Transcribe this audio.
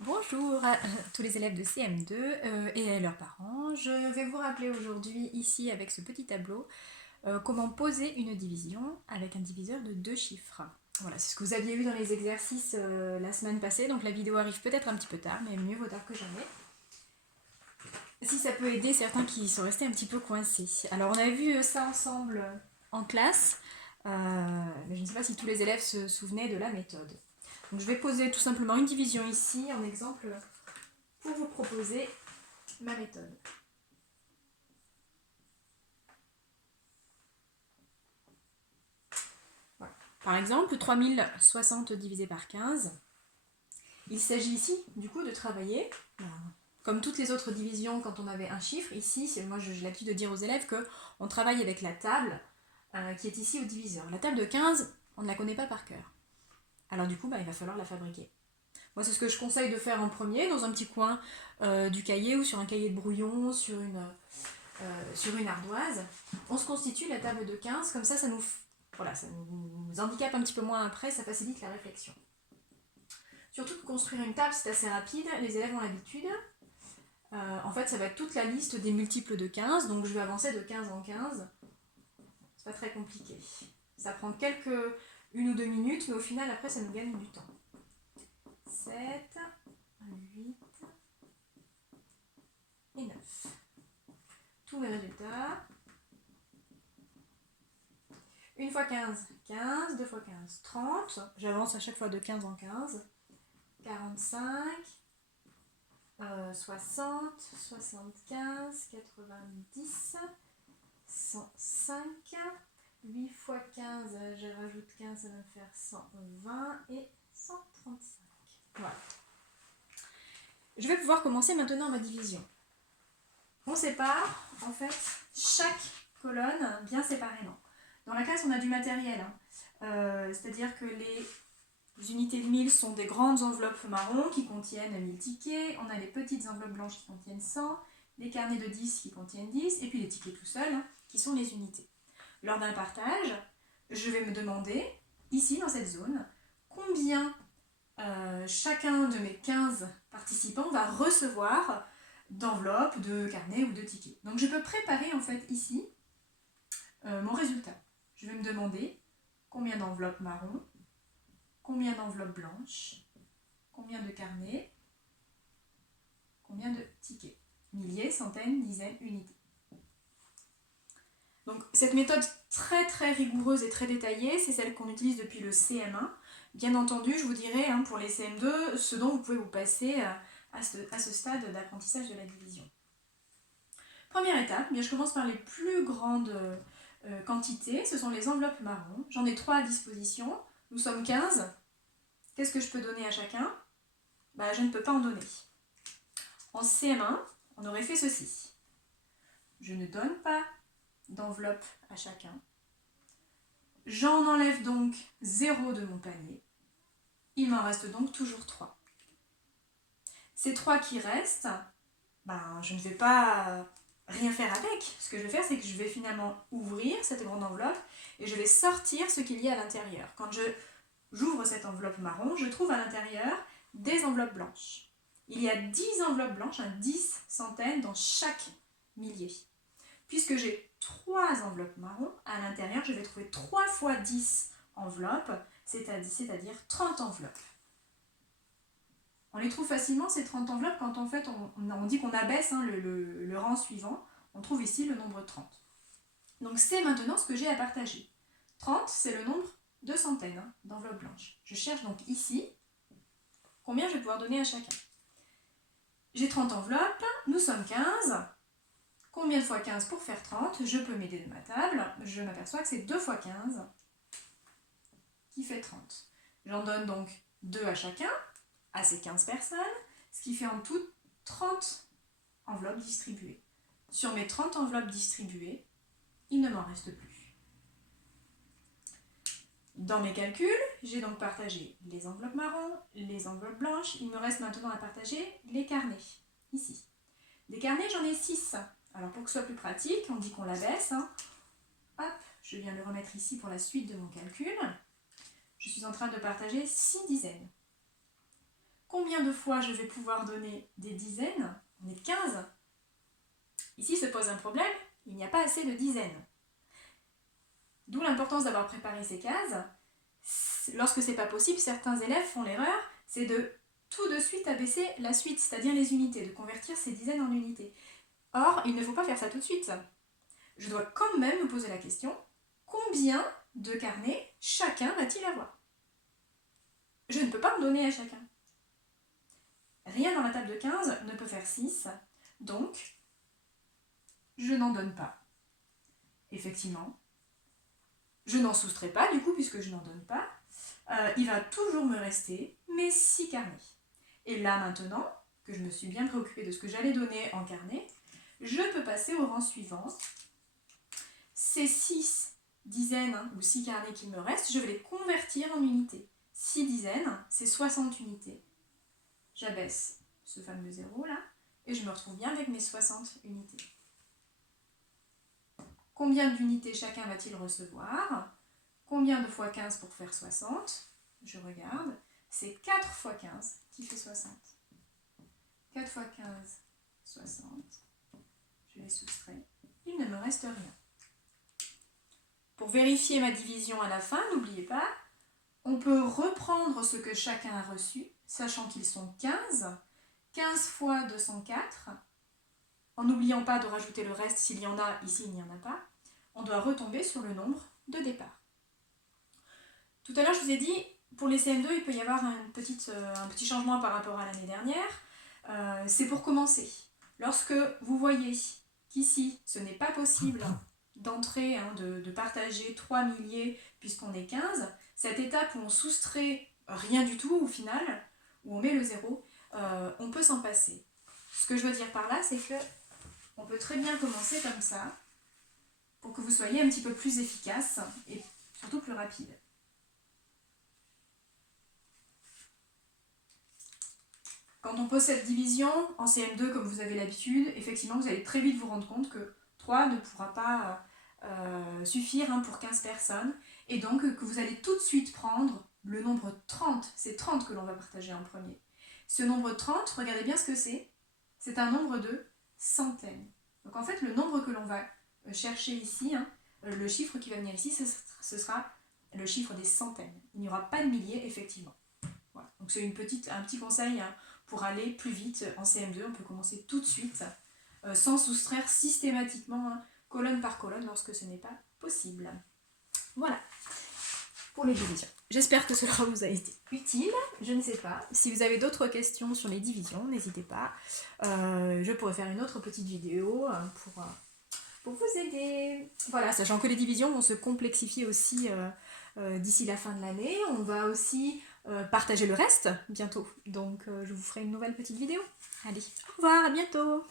Bonjour à tous les élèves de CM2 et leurs parents. Je vais vous rappeler aujourd'hui ici avec ce petit tableau comment poser une division avec un diviseur de deux chiffres. Voilà, c'est ce que vous aviez vu dans les exercices la semaine passée, donc la vidéo arrive peut-être un petit peu tard, mais mieux vaut tard que jamais. Si ça peut aider certains qui sont restés un petit peu coincés. Alors on a vu ça ensemble en classe, mais je ne sais pas si tous les élèves se souvenaient de la méthode. Donc je vais poser tout simplement une division ici en exemple pour vous proposer ma méthode. Voilà. Par exemple, 3060 divisé par 15. Il s'agit ici, du coup, de travailler, comme toutes les autres divisions quand on avait un chiffre. Ici, moi j'ai l'habitude de dire aux élèves qu'on travaille avec la table qui est ici au diviseur. La table de 15, on ne la connaît pas par cœur. Alors du coup, il va falloir la fabriquer. Moi, c'est ce que je conseille de faire en premier, dans un petit coin du cahier ou sur un cahier de brouillon, sur une ardoise. On se constitue la table de 15, comme ça ça nous handicape un petit peu moins après, ça facilite la réflexion. Surtout que construire une table, c'est assez rapide, les élèves ont l'habitude. En fait, ça va être toute la liste des multiples de 15, donc je vais avancer de 15 en 15. C'est pas très compliqué. Ça prend une ou deux minutes, mais au final, après, ça nous gagne du temps. 7, 8 et 9. Tous mes résultats. 1 fois 15, 15, 2 fois 15, 30. J'avance à chaque fois de 15 en 15. 45, 60, 75, 90, 105. 8 fois 15, je rajoute 15, ça va me faire 120 et 135. Voilà. Je vais pouvoir commencer maintenant ma division. On sépare, en fait, chaque colonne bien séparément. Dans la classe, on a du matériel, c'est-à-dire que les unités de 1000 sont des grandes enveloppes marron qui contiennent 1000 tickets, on a les petites enveloppes blanches qui contiennent 100, les carnets de 10 qui contiennent 10, et puis les tickets tout seuls qui sont les unités. Lors d'un partage, je vais me demander, ici dans cette zone, combien chacun de mes 15 participants va recevoir d'enveloppes, de carnets ou de tickets. Donc je peux préparer en fait ici mon résultat. Je vais me demander combien d'enveloppes marron, combien d'enveloppes blanches, combien de carnets, combien de tickets. Milliers, centaines, dizaines, unités. Donc cette méthode très très rigoureuse et très détaillée, c'est celle qu'on utilise depuis le CM1. Bien entendu, je vous dirai pour les CM2 ce dont vous pouvez vous passer à ce stade d'apprentissage de la division. Première étape, je commence par les plus grandes quantités, ce sont les enveloppes marron. J'en ai 3 à disposition, nous sommes 15. Qu'est-ce que je peux donner à chacun ? Je ne peux pas en donner. En CM1, on aurait fait ceci. Je ne donne pas d'enveloppe à chacun. J'en enlève donc 0 de mon panier. Il m'en reste donc toujours 3. Ces 3 qui restent, je ne vais pas rien faire avec. Ce que je vais faire, c'est que je vais finalement ouvrir cette grande enveloppe et je vais sortir ce qu'il y a à l'intérieur. Quand j'ouvre cette enveloppe marron, je trouve à l'intérieur des enveloppes blanches. Il y a 10 enveloppes blanches, 10 centaines dans chaque millier. Puisque j'ai 3 enveloppes marron, à l'intérieur, je vais trouver 3 fois 10 enveloppes, c'est-à-dire 30 enveloppes. On les trouve facilement, ces 30 enveloppes, quand en fait on dit qu'on abaisse le rang suivant. On trouve ici le nombre 30. Donc c'est maintenant ce que j'ai à partager. 30, c'est le nombre de centaines d'enveloppes blanches. Je cherche donc ici combien je vais pouvoir donner à chacun. J'ai 30 enveloppes, nous sommes 15. Combien de fois 15 pour faire 30 ? Je peux m'aider de ma table. Je m'aperçois que c'est 2 fois 15 qui fait 30. J'en donne donc 2 à chacun, à ces 15 personnes, ce qui fait en tout 30 enveloppes distribuées. Sur mes 30 enveloppes distribuées, il ne m'en reste plus. Dans mes calculs, j'ai donc partagé les enveloppes marron, les enveloppes blanches. Il me reste maintenant à partager les carnets, ici. Les carnets, j'en ai 6. Alors pour que ce soit plus pratique, on dit qu'on l'abaisse. Hop, je viens le remettre ici pour la suite de mon calcul. Je suis en train de partager 6 dizaines. combien de fois je vais pouvoir donner des dizaines? On est 15. Ici se pose un problème, il n'y a pas assez de dizaines. D'où l'importance d'avoir préparé ces cases. Lorsque c'est pas possible, certains élèves font l'erreur, c'est de tout de suite abaisser la suite, c'est-à-dire les unités, de convertir ces dizaines en unités. Or, il ne faut pas faire ça tout de suite. Je dois quand même me poser la question, combien de carnets chacun va-t-il avoir? Je ne peux pas en donner à chacun. Rien dans la table de 15 ne peut faire 6, donc je n'en donne pas. Effectivement, je n'en soustrais pas du coup puisque je n'en donne pas. Il va toujours me rester mes 6 carnets. Et là maintenant, que je me suis bien préoccupée de ce que j'allais donner en carnet, je peux passer au rang suivant. Ces 6 dizaines ou 6 carnets qu'il me reste, je vais les convertir en unités. 6 dizaines, c'est 60 unités. J'abaisse ce fameux 0 là, et je me retrouve bien avec mes 60 unités. Combien d'unités chacun va-t-il recevoir? Combien de fois 15 pour faire 60? Je regarde, c'est 4 fois 15 qui fait 60. 4 fois 15, 60. Je les soustrais. Il ne me reste rien. Pour vérifier ma division à la fin, n'oubliez pas, on peut reprendre ce que chacun a reçu, sachant qu'ils sont 15. 15 fois 204. En n'oubliant pas de rajouter le reste s'il y en a, ici il n'y en a pas. On doit retomber sur le nombre de départ. Tout à l'heure, je vous ai dit, pour les CM2, il peut y avoir un petit changement par rapport à l'année dernière. C'est pour commencer. Lorsque vous voyez qu'ici, ce n'est pas possible d'entrer, de partager 3 milliers puisqu'on est 15, cette étape où on soustrait rien du tout au final, où on met le 0, on peut s'en passer. Ce que je veux dire par là, c'est que on peut très bien commencer comme ça pour que vous soyez un petit peu plus efficace et surtout plus rapide. Quand on pose cette division en CM2 comme vous avez l'habitude, effectivement vous allez très vite vous rendre compte que 3 ne pourra pas suffire pour 15 personnes et donc que vous allez tout de suite prendre le nombre 30, c'est 30 que l'on va partager en premier. Ce nombre 30, regardez bien ce que c'est un nombre de centaines. Donc en fait le nombre que l'on va chercher ici, le chiffre qui va venir ici, ce sera le chiffre des centaines. Il n'y aura pas de milliers effectivement. Voilà. Donc c'est un petit conseil pour aller plus vite en CM2, on peut commencer tout de suite sans soustraire systématiquement colonne par colonne lorsque ce n'est pas possible. Voilà pour les divisions. J'espère que cela vous a été utile, je ne sais pas. Si vous avez d'autres questions sur les divisions, n'hésitez pas. Je pourrais faire une autre petite vidéo pour vous aider. Voilà, sachant que les divisions vont se complexifier aussi d'ici la fin de l'année. On va aussi partager le reste bientôt. Donc je vous ferai une nouvelle petite vidéo. Allez, au revoir, à bientôt.